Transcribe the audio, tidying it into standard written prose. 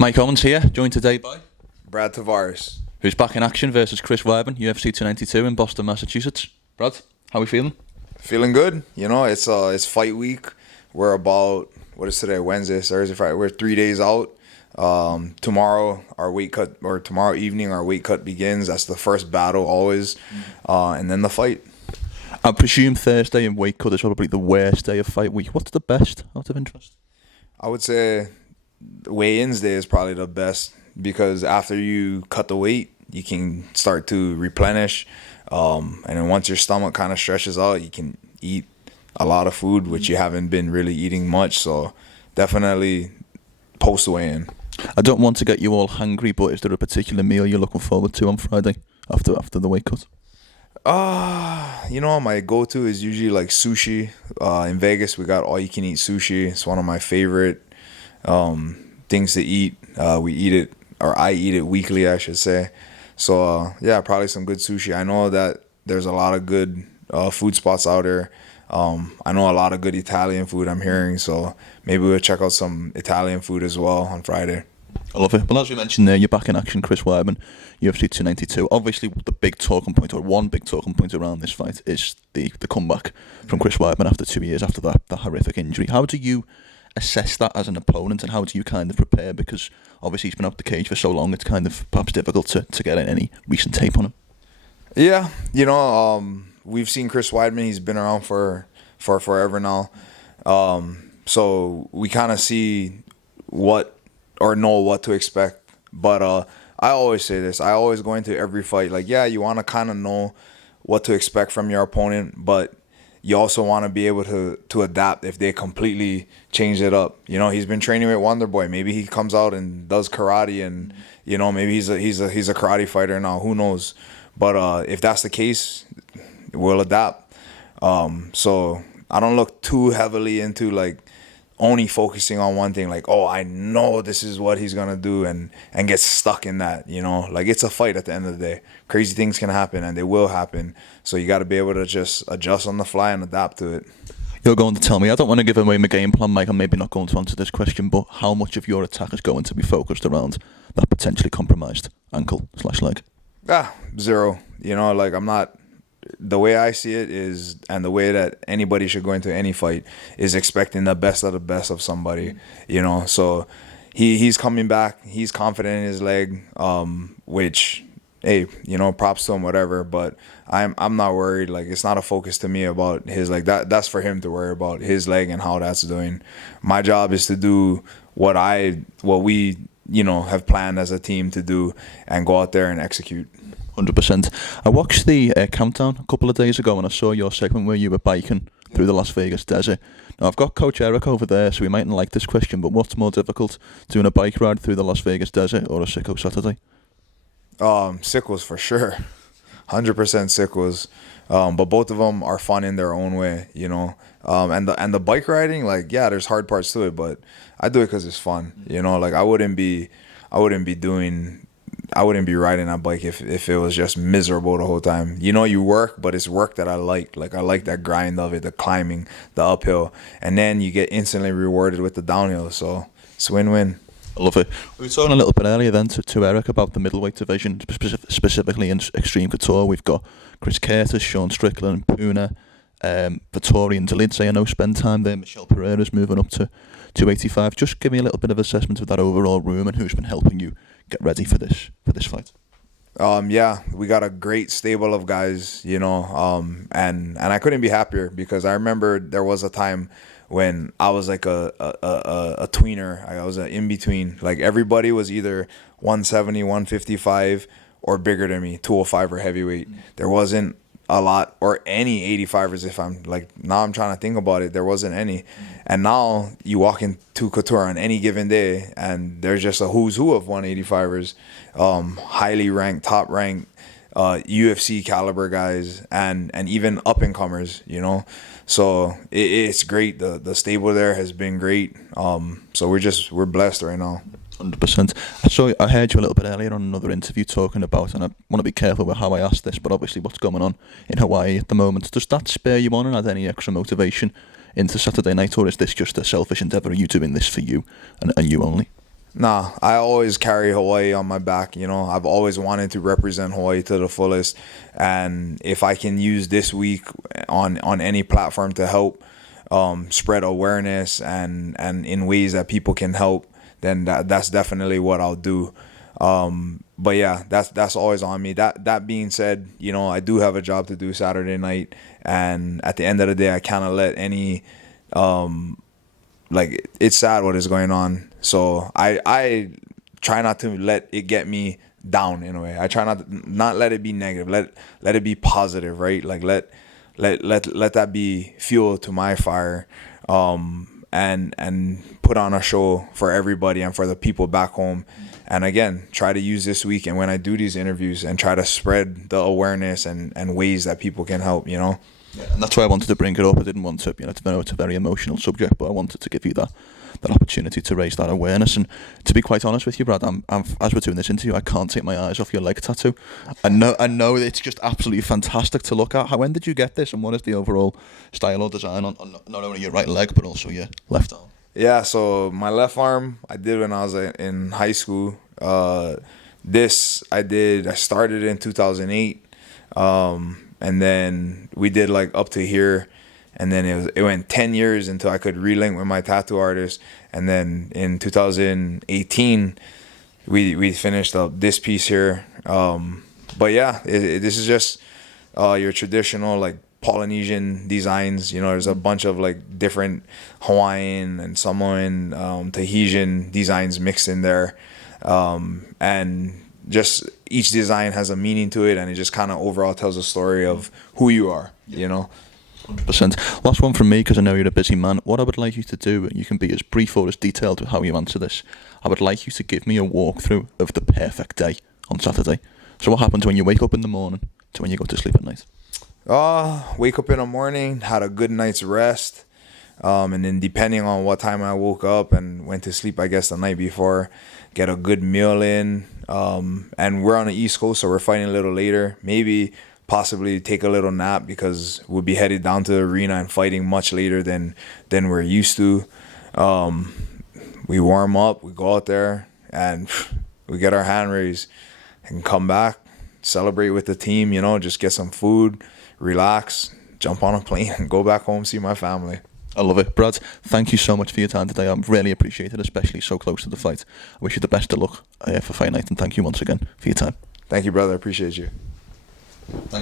Mike Owens here, joined today by Brad Tavares. who's back in action versus Chris Weidman, UFC 292 in Boston, Massachusetts. Brad, how are we feeling? Feeling good. You know, it's fight week. We're about, what is today? Wednesday, Thursday, Friday. We're 3 days out. Tomorrow tomorrow evening our weight cut begins. That's the first battle always, and then the fight. I presume Thursday in weight cut is probably the worst day of fight week. What's the best out of interest? I would say weigh-ins day is probably the best because after you cut the weight, you can start to replenish, and then once your stomach kind of stretches out, you can eat a lot of food, which you haven't been really eating much. So definitely post weigh-in. I don't want to get you all hungry, but is there a particular meal you're looking forward to on Friday after the weight cut? You know, my go-to is usually like sushi. In Vegas, we got all-you-can-eat sushi. It's one of my favorite things to eat. We eat it, or I eat it weekly, I should say. So, yeah, probably some good sushi. I know that there's a lot of good food spots out there. I know a lot of good Italian food I'm hearing, so maybe we'll check out some Italian food as well on Friday. I love it. Well, as we mentioned there, you're back in action, Chris Weidman, UFC 292. Obviously, the big talking point, or one big talking point around this fight, is the comeback from Chris Weidman after 2 years after that horrific injury. How do you assess that as an opponent, and how do you kind of prepare? Because obviously he's been out the cage for so long, it's kind of perhaps difficult to get any recent tape on him. Yeah, you know, we've seen Chris Weidman. He's been around for forever now. So we kind of see know what to expect. But I always say this. I always go into every fight like, yeah, you want to kind of know what to expect from your opponent, but you also want to be able to adapt if they completely change it up. You know, he's been training with Wonder Boy. Maybe he comes out and does karate, and you know, maybe he's a karate fighter now. Who knows? But if that's the case, we'll adapt. So I don't look too heavily into like only focusing on one thing, like, oh, I know this is what he's gonna do, and get stuck in that, you know. Like, it's a fight at the end of the day. Crazy things can happen, and they will happen. So you got to be able to just adjust on the fly and adapt to it. You're going to tell me, I don't want to give away my game plan, Mike. I'm maybe not going to answer this question, but how much of your attack is going to be focused around that potentially compromised ankle/leg? Zero. You know, like, I'm not. The way I see it is, and the way that anybody should go into any fight, is expecting the best of the best of somebody, you know. So he's coming back. He's confident in his leg, which, hey, you know, props to him, whatever. But I'm not worried. Like, it's not a focus to me about his leg. That's for him to worry about, his leg and how that's doing. My job is to do what we, you know, have planned as a team to do, and go out there and execute. 100%. I watched the countdown a couple of days ago, and I saw your segment where you were biking through the Las Vegas desert. Now, I've got Coach Eric over there, so he mightn't like this question, but what's more difficult, doing a bike ride through the Las Vegas desert or a sicko Saturday? Sickles for sure. 100% sickles. But both of them are fun in their own way, you know. And the bike riding, like, yeah, there's hard parts to it, but I do it because it's fun, you know. Like, I wouldn't be riding that bike if it was just miserable the whole time. You know, you work, but it's work that I like. Like, I like that grind of it, the climbing, the uphill. And then you get instantly rewarded with the downhill. So it's win-win. I love it. We were talking a little bit earlier then to Eric about the middleweight division, specifically in Extreme Couture. We've got Chris Curtis, Sean Strickland, Puna, Vittori and Delice, I know, spend time there. Michelle Pereira's moving up to 285. Just give me a little bit of assessment of that overall room and who's been helping you get ready for this fight. Yeah, we got a great stable of guys, you know, and I couldn't be happier, because I remember there was a time when I was like a tweener. I was an in-between. Like, everybody was either 170, 155 or bigger than me, 205 or heavyweight. There wasn't a lot, or any 85ers. If I'm like, now I'm trying to think about it, there wasn't any. And now you walk into Couture on any given day, and there's just a who's who of 185ers, highly ranked, top ranked, UFC caliber guys, and even up and comers, you know. So it's great. The stable there has been great. So we're blessed right now. 100%. I heard you a little bit earlier on another interview talking about, and I want to be careful with how I ask this, but obviously what's going on in Hawaii at the moment. Does that spur you on and add any extra motivation into Saturday night, or is this just a selfish endeavour? Are you doing this for you and you only? Nah, I always carry Hawaii on my back. You know, I've always wanted to represent Hawaii to the fullest, and if I can use this week on any platform to help spread awareness and in ways that people can help, then that's definitely what I'll do. But yeah, that's always on me. That being said, you know, I do have a job to do Saturday night, and at the end of the day, I cannot let any like, it's sad what is going on. So I try not to let it get me down in a way. I try not let it be negative. Let it be positive, right? Like let that be fuel to my fire, and put on a show for everybody and for the people back home. And again, try to use this week and when I do these interviews and try to spread the awareness and ways that people can help, you know. Yeah, and that's why I wanted to bring it up. I didn't want to, it's a very emotional subject, but I wanted to give you that opportunity to raise that awareness. And to be quite honest with you, Brad, I'm as we're doing this interview, I can't take my eyes off your leg tattoo. I know it's just absolutely fantastic to look at. When did you get this, and what is the overall style or design on not only your right leg but also your left arm? Yeah, so my left arm I did when I was in high school. This I started in 2008. And then we did like up to here, and then it went 10 years until I could relink with my tattoo artist. And then in 2018 we finished up this piece here. But yeah, this is just your traditional like Polynesian designs. You know, there's a bunch of like different Hawaiian and Samoan, Tahitian designs mixed in there, and just each design has a meaning to it, and it just kind of overall tells a story of who you are, you know. 100%. Last one from me, because I know you're a busy man. What I would like you to do, and you can be as brief or as detailed with how you answer this, I would like you to give me a walkthrough of the perfect day on Saturday. So what happens when you wake up in the morning to when you go to sleep at night? Wake up in the morning, had a good night's rest, and then depending on what time I woke up and went to sleep, I guess the night before, get a good meal in. And we're on the East Coast, so we're fighting a little later. Maybe possibly take a little nap because we'll be headed down to the arena and fighting much later than we're used to. We warm up, we go out there, and we get our hand raised and come back, celebrate with the team, you know, just get some food, relax, jump on a plane, and go back home, see my family. I love it. Brad, thank you so much for your time today. I really appreciate it, especially so close to the fight. I wish you the best of luck for fight night, and thank you once again for your time. Thank you, brother. I appreciate you. Thanks.